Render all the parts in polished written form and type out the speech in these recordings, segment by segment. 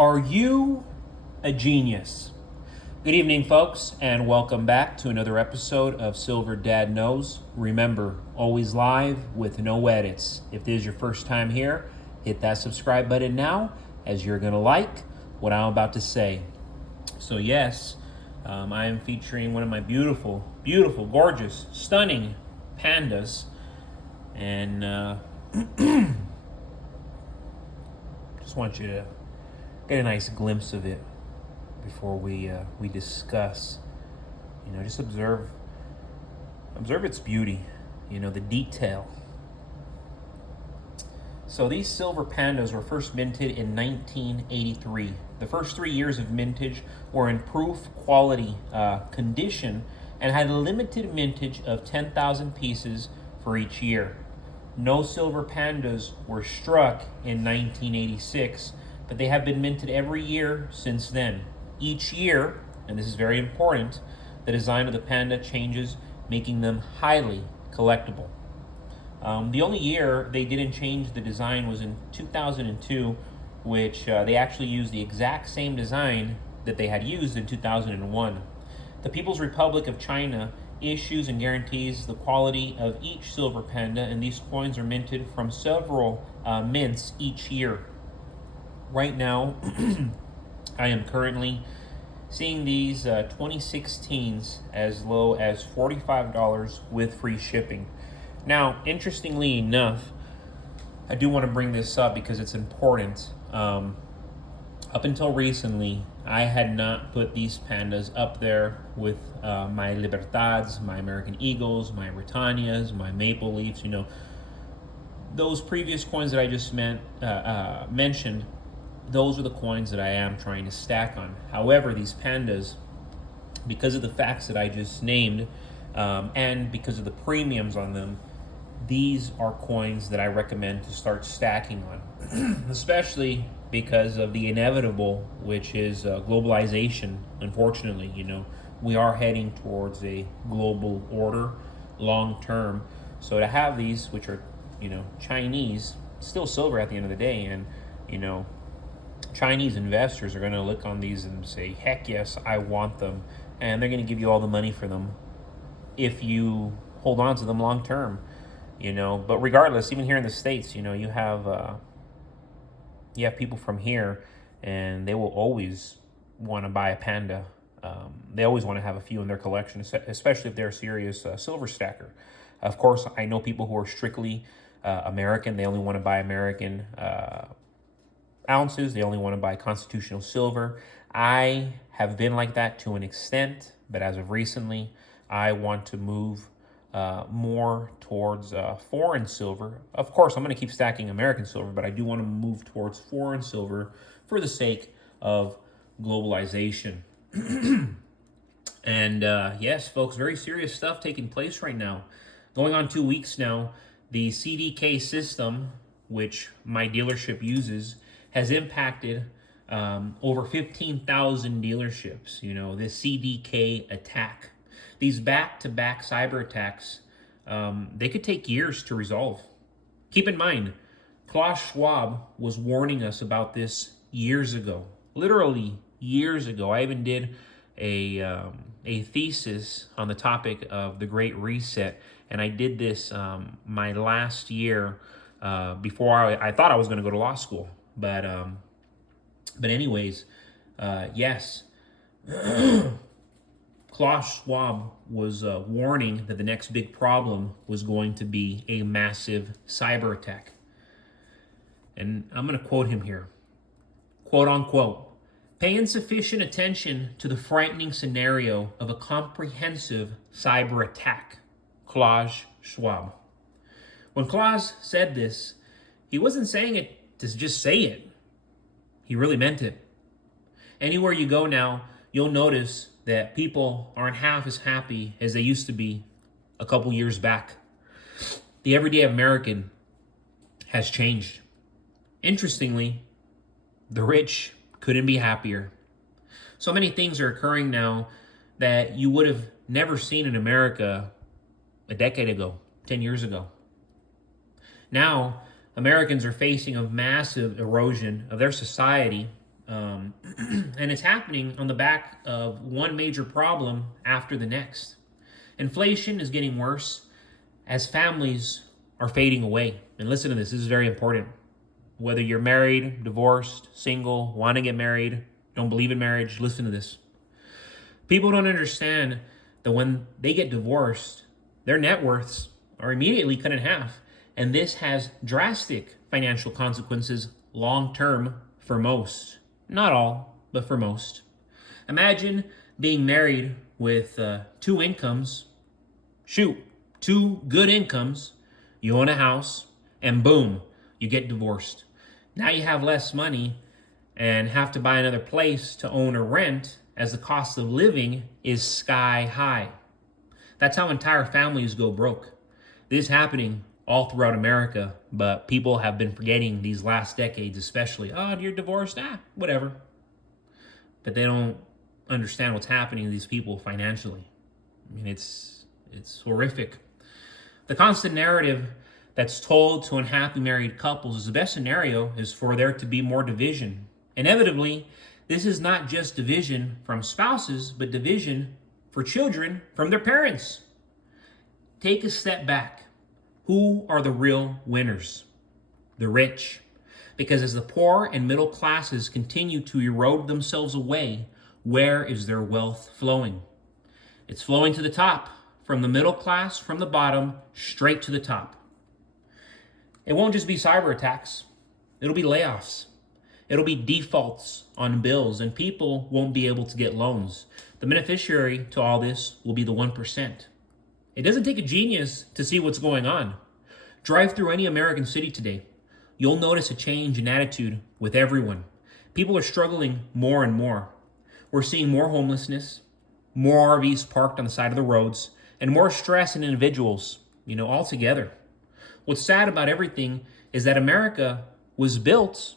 Are you a genius? Good evening, folks, and welcome back to another episode of Silver Dad Knows. Remember, always live with no edits. If this is your first time here, hit that subscribe button now, as you're going to like what I'm about to say. So, yes, I am featuring one of my beautiful, gorgeous, stunning pandas, and just want you to get a nice glimpse of it before we discuss. Just observe its beauty. The detail. So these silver pandas were first minted in 1983. The first 3 years of mintage were in proof quality condition and had a limited mintage of 10,000 pieces for each year. No silver pandas were struck in 1986, but they have been minted every year since then. Each year, and this is very important, the design of the panda changes, making them highly collectible. The only year they didn't change the design was in 2002, which they actually used the exact same design that they had used in 2001. The People's Republic of China issues and guarantees the quality of each silver panda, and these coins are minted from several mints each year. Right now, I am currently seeing these 2016s as low as $45 with free shipping. Now, interestingly enough, I do want to bring this up because it's important. Up until recently, I had not put these pandas up there with my Libertads, my American Eagles, my Britannias, my Maple Leafs. Those previous coins that I just mentioned, those are the coins that I am trying to stack on. However, these pandas, because of the facts that I just named, and because of the premiums on them, these are coins that I recommend to start stacking on, especially because of the inevitable, which is globalization. Unfortunately, we are heading towards a global order long term. So to have these, which are, Chinese, still silver at the end of the day, and, Chinese investors are going to look on these and say, heck yes, I want them. And they're going to give you all the money for them if you hold on to them long term. But regardless, even here in the States, you have people from here, and they will always want to buy a panda. They always want to have a few in their collection, especially if they're a serious silver stacker. Of course, I know people who are strictly American. They only want to buy American ounces. They only want to buy constitutional silver. I have been like that to an extent, but as of recently, I want to move more towards foreign silver. Of course, I'm going to keep stacking American silver, but I do want to move towards foreign silver for the sake of globalization. And yes, folks, very serious stuff taking place right now. Going on 2 weeks now, the CDK system, which my dealership uses, has impacted over 15,000 dealerships. This CDK attack. These back-to-back cyber attacks, they could take years to resolve. Keep in mind, Klaus Schwab was warning us about this years ago. Literally years ago. I even did a thesis on the topic of the Great Reset, and I did this my last year before I thought I was going to go to law school. But anyways, yes, Klaus Schwab was warning that the next big problem was going to be a massive cyber attack. And I'm going to quote him here, quote unquote, "Pay insufficient attention to the frightening scenario of a comprehensive cyber attack." Klaus Schwab. When Klaus said this, he wasn't saying it to just say it. He really meant it. Anywhere you go now, you'll notice that people aren't half as happy as they used to be a couple years back. The everyday American has changed. Interestingly, the rich couldn't be happier. So many things are occurring now that you would have never seen in America a decade ago, 10 years ago. Now, Americans are facing a massive erosion of their society And it's happening on the back of one major problem after the next. Inflation is getting worse as families are fading away. And listen to this is very important. Whether you're married, divorced, single, want to get married, don't believe in marriage, listen to this. People don't understand that when they get divorced, their net worths are immediately cut in half. And this has drastic financial consequences long term for most. Not all, but for most. Imagine being married with two incomes. Two good incomes. You own a house, and boom, you get divorced. Now you have less money and have to buy another place to own or rent as the cost of living is sky high. That's how entire families go broke. This is happening all throughout America, but people have been forgetting these last decades especially. Oh, you're divorced? Whatever. But they don't understand what's happening to these people financially. I mean, it's horrific. The constant narrative that's told to unhappy married couples is the best scenario is for there to be more division. Inevitably, this is not just division from spouses, but division for children from their parents. Take a step back. Who are the real winners? The rich. Because as the poor and middle classes continue to erode themselves away, where is their wealth flowing? It's flowing to the top, from the middle class, from the bottom, straight to the top. It won't just be cyber attacks. It'll be layoffs. It'll be defaults on bills, and people won't be able to get loans. The beneficiary to all this will be the 1%. It doesn't take a genius to see what's going on. Drive through any American city today. You'll notice a change in attitude with everyone. People are struggling more and more. We're seeing more homelessness, more RVs parked on the side of the roads, and more stress in individuals, all together. What's sad about everything is that America was built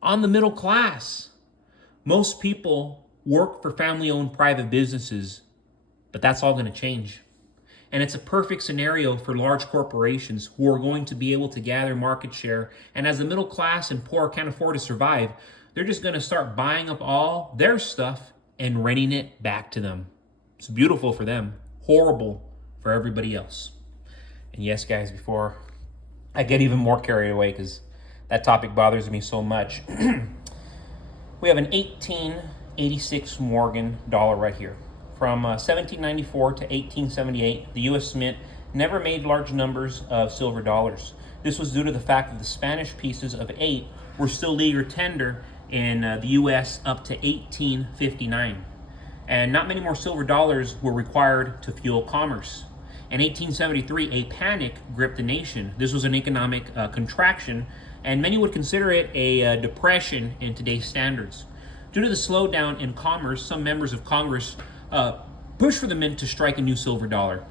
on the middle class. Most people work for family-owned private businesses, but that's all going to change. And it's a perfect scenario for large corporations who are going to be able to gather market share. And as the middle class and poor can't afford to survive, they're just going to start buying up all their stuff and renting it back to them. It's beautiful for them, horrible for everybody else. And yes, guys, before I get even more carried away, because that topic bothers me so much, we have an 1886 Morgan dollar right here. From 1794 to 1878, the U.S. Mint never made large numbers of silver dollars. This was due to the fact that the Spanish pieces of 8 were still legal tender in the U.S. up to 1859. And not many more silver dollars were required to fuel commerce. In 1873, a panic gripped the nation. This was an economic contraction, and many would consider it a depression in today's standards. Due to the slowdown in commerce, some members of Congress pushed for the mint to strike a new silver dollar.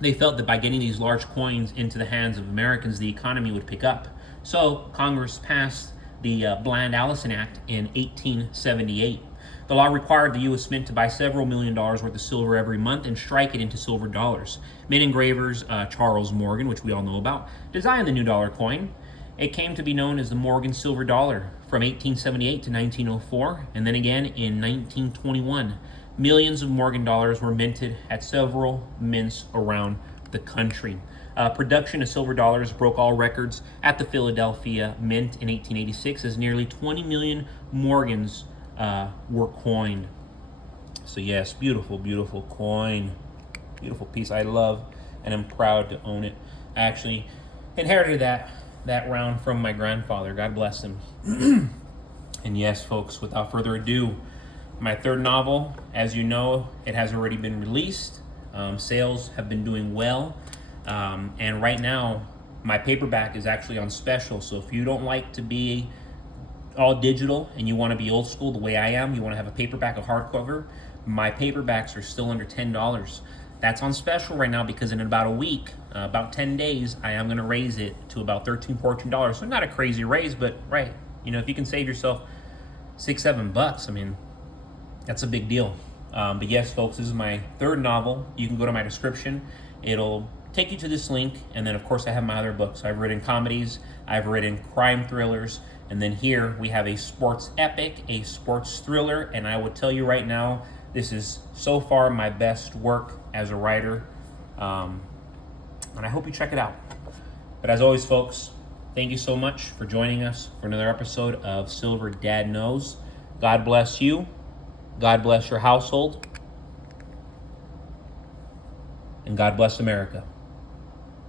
They felt that by getting these large coins into the hands of Americans, the economy would pick up. So Congress passed the Bland-Allison Act in 1878. The law required the U.S. Mint to buy several $1 million worth of silver every month and strike it into silver dollars. Mint engravers Charles Morgan, which we all know about, designed the new dollar coin. It came to be known as the Morgan Silver Dollar from 1878 to 1904, and then again in 1921. Millions of Morgan dollars were minted at several mints around the country. Production of silver dollars broke all records at the Philadelphia Mint in 1886 as nearly 20 million Morgans were coined. So yes, beautiful, beautiful coin. Beautiful piece I love, and I'm proud to own it. I actually inherited that round from my grandfather. God bless him. And yes, folks, without further ado, my third novel, as you know, it has already been released. Sales have been doing well. And right now, my paperback is actually on special. So if you don't like to be all digital and you want to be old school the way I am, you want to have a paperback, a hardcover, my paperbacks are still under $10. That's on special right now because in about a week, about 10 days, I am going to raise it to about $13, $14. So not a crazy raise, but right. If you can save yourself $6-7, I mean, that's a big deal. But yes, folks, this is my third novel. You can go to my description. It'll take you to this link. And then, of course, I have my other books. I've written comedies. I've written crime thrillers. And then here we have a sports epic, a sports thriller, and I will tell you right now, this is so far my best work as a writer, and I hope you check it out. But as always, folks, thank you so much for joining us for another episode of Silver Dad Knows. God bless you. God bless your household. And God bless America.